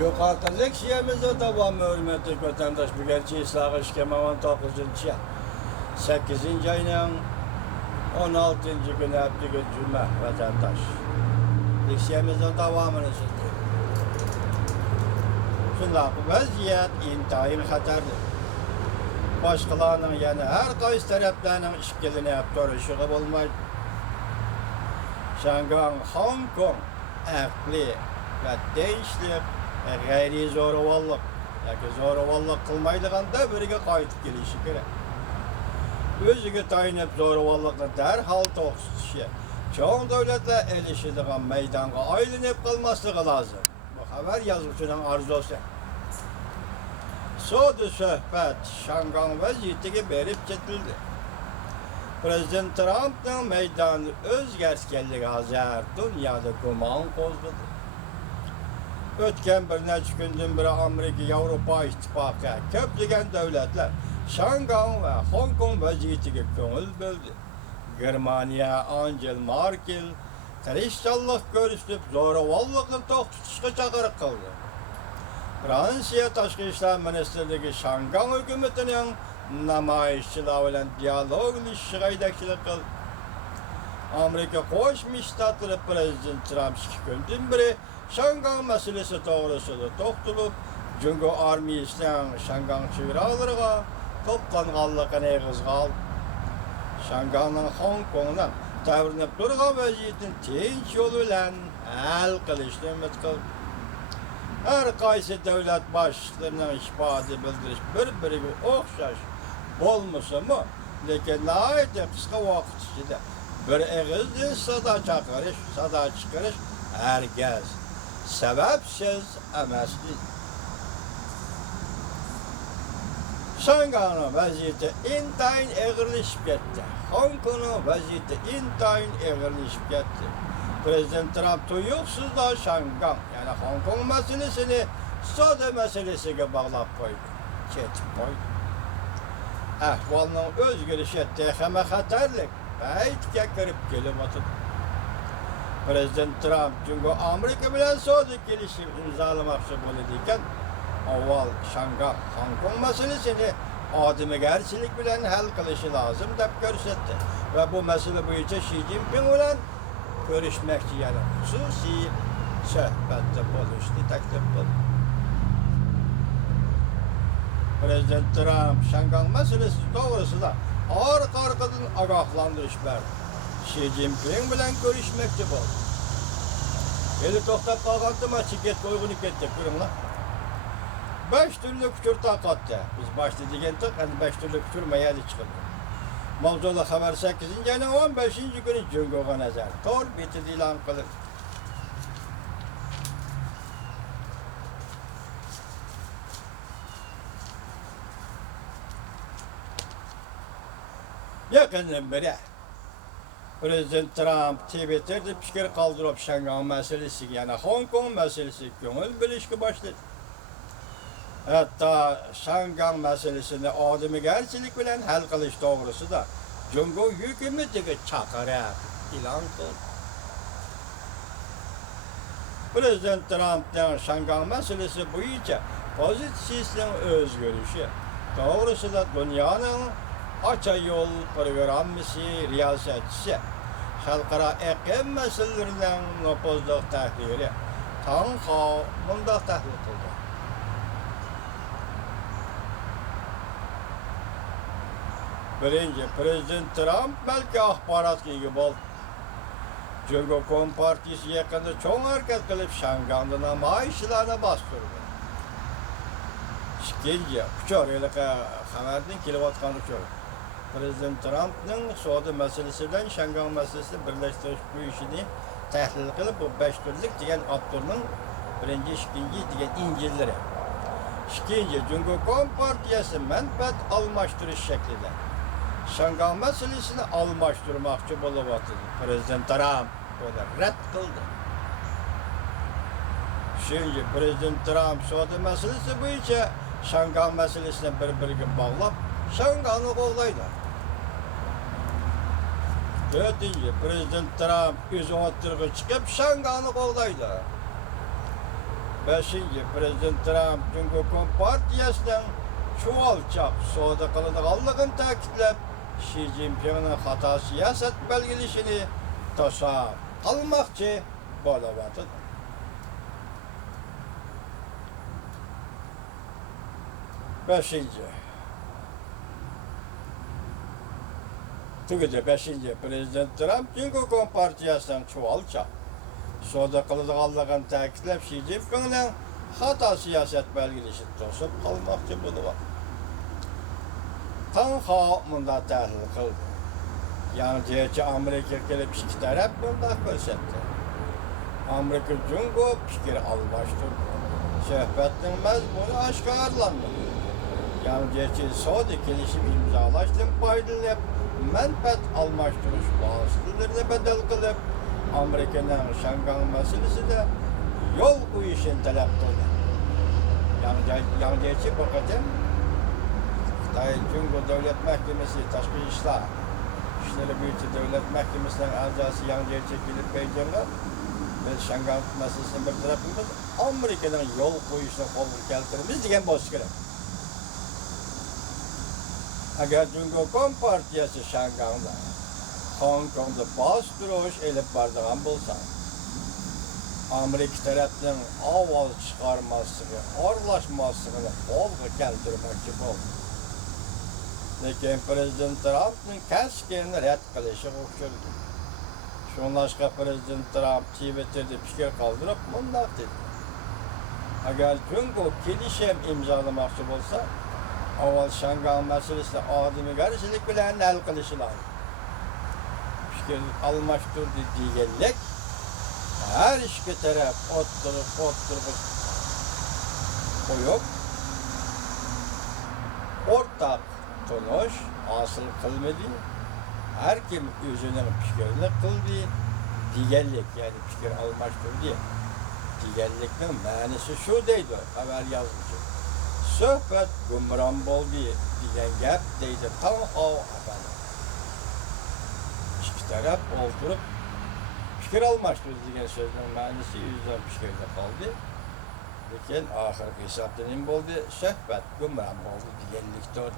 Yukarıdaki şiyemize devam hürmetli vatandaş bu gerçi ıslahı işkemavan 9. yıl. 8. ayının 16. günü hafta cuma vatandaş. Şiyemizin devamını sürdü. Şundan bu vaziyet intayın xatarlı. Başkalarının yani her kayıs taraflarının işgalini yaptığı işi olmaydı. Şanghan, Hong Kong, akli ve değişlik gayri zoravallık. Yani zoravallık kılmaydığında birine kayıtıp gelişi gerek. Özüge tayinip zoravallıkla derhal toksuşu. Çoğun devletler elişidiğin meydana aylanıp kalması lazım. Bu haber yazmışının arzusu. Soğudu sohbet Şanghan vaziyetine berip çetildi. Prezident Trump'ın meydanı özgerskenlik hazır dünyada kuman kozladı. Ötken bir neçə gündən beri Amerika, Avropa İttifakı, köplügen devletler Şanghan ve Hong Kong vaziyetine köngül böldü. Germaniya, Angela Merkel, Kristallıq görüşüp zoravallıkla toktutuşka çağırık kıldı. Fransiya Taşkı İşler Ministerliği Şanghan hükümetinin namayişçiler ile diyalog ilişkiydekçilik kıldı. Amerika Koşmuş Ştatları Prezident Trump 2 günden beri Şanghan meselesi doğrusunda toktulup, Cungo Armiyasının Şanghan çeviralarına toplanğanlığına eğiz kaldı. Şanghan'ın Hong Kong'dan davranıp durğan vaziyetin tinç yolu ile hal kılışını ümit kıldı. Her kaysi devlet başlarının ifade bildiriş birbirine okşaş olmasa mı? Lekin nahayet kısa vakit içinde bir eğizli sada çıkarış herkes sebepsiz emesli. Şanghan'ın vaziyeti intayin eğirleşip gitti. Hong Kong'un vaziyeti intayin eğirleşip gitti. Prezident Trump tuyuksuz da Şanghan yani Hong Kong meselesini sada meselesine bağlap koydu. Ketip koydu. Ahvalının özgürüş ettiği heme hatarlık bayitke kirip gelip atıp. Prezident Trump çünkü Amerika bilen sada gelişim imzalamakçı bulunurken avval Şanghan, Hong Kong meselesini ademigerçilik bilen hal kılışı lazım dep görsetti. Ve bu mesele boyunca Xi Jinping ile görüşmekçi yani hususi söhbette buluştu, teklif buldu. Prezident Trump, Şanghan meselesi doğrusu da arkadan agahlandırış verdi. Xi Jinping bilen görüşmekçi buldu. Eli toktap kalkantıma çiket koygun kettik, görün lan. 5 türlü küçür takattı. Biz başta digendik, hani 5 türlü küçür meyali çıkıldı. Mavzulu haber 8. ayının 15. günü Cungo'ga nazar. Tor bitir ilan kılır. Yakından beri Prezident Trump Twitter'da fikir kaldırıp Şanghan meselesi yani Hong Kong meselesi köngül bilişki başladı. Hatta Şanghan meselesini ademigerçilik bilen hal kılış doğrusu da Cungo hükümetiga çakarak ilan kıldı. Prezident Trump'ın Şanghan meselesi boyunca pozisyon özgürüşü doğrusu da dünyanın Açı Yol Programısı riyasetçisi halkara iklim meselelerinden nüfuzluk tahlili Tanha bunda tahlil kıldı. Birinci, Prezident Trump belki ahbarat gibi oldu. Cungo Kompartisi yakında çok hareket kılıp Şanghan'da namayişçilerine bastırdı. İkinci, küçük öyle haberden kilovatkanı küçük. Prezident Trump'ın Suudi meselesiyle Şanghan meselesini birleştiriş bu işini tahlil kılıp bu 5 türlük diyen Abdur'un birinci, ikinci diyen İncilleri. İkinci, Cungo Kompartiyası menfaat almıştırış şeklinde. Şanghan meselesini almıştırmakçı bulup atıldı. Prezident Trump böyle red kıldı. Şimdi Prezident Trump Suudi meselesi boyunca Şanghan meselesine birbirine bağlap Şanghan'ı kollaydı. Dördüncü, Prezident Trump yüzün oturuğu çıkıp Şanghan'ı kollaydı. Beşinci, Prezident Trump Cumhuriyet Partiyasının çoğalçaq soda qılıdığanlığını ta'kidlab, Xi Jinping'in hata siyaset belgilişini tosa almakçı bolavatır. Beşinci. Tügüde beşinci, Prezident Trump Cumhuriyet Partiyasının çoğalçaq soda qılıdığanlığını ta'kidlab, Xi Jinping'in hata siyaset belgilişini tosa almakçı bolavatır. Tanha munda təhlil qıldı. Yani deyir ki, Amerika gelip iki taraf bunda gösterdi. Amerika Cumhuriyeti fikir almıştırdı. Söhbətin məzmunu aşkarlandı. Yani deyir ki, Saudi gelişim imzalaştı, Biden'le mənfət almıştırış vasıtalarını bedel kılıp, Amerika'nın Şangan meselesi de yol uyuşun talep kıldı. Yani deyir ki, bakın, Cumhuriyet Devlet Mahkemesi Taşkı İşler İşleri Büyütü Devlet Mahkemesi'nin azası yan yer çekilip beycanlar ve Şangan meselesinin bir tarafımız Amerika'nın yol koyuşuna kolunu keltirimiz diyen bozkırım. Eğer Cumhuriyet Partiyası Şangan'da Hong Kong'da bastırış elip bardağın bulsa Amerika tarafının avaz çıkarmasını, arlaşmasını kolunu keltirmekçi oldu. Lekin Prezident Trump'ın keskin red qilishi o'xshaydi. Shunlashqa Prezident Trump Twitter'da fikir qoldirib, mundaq dedi. Agar Jungo kelishim imzolamoqchi bo'lsa, avval Shangan masalasini odamgarchilik bilan hal qilishi lozim. Fikir almashtirdi deganlik har ikki taraf o'ttirib qo'yib o'rtaq tonuş asıl kılmadı. Her kim özünün fikrini kıldı. Diğerlik yani fikir almıştır diye. Diğerlikten manisi şu deydi. Haber yazmışım. Söhbet gümran boldu diyen gap deydi. Tam o efendim. İki taraf oturup fikir almıştır diyen sözün manisi yüzden fikirde kaldı. Lakin ahir hesapta ne oldu? Söhbet gümran boldu diyenlik doğru.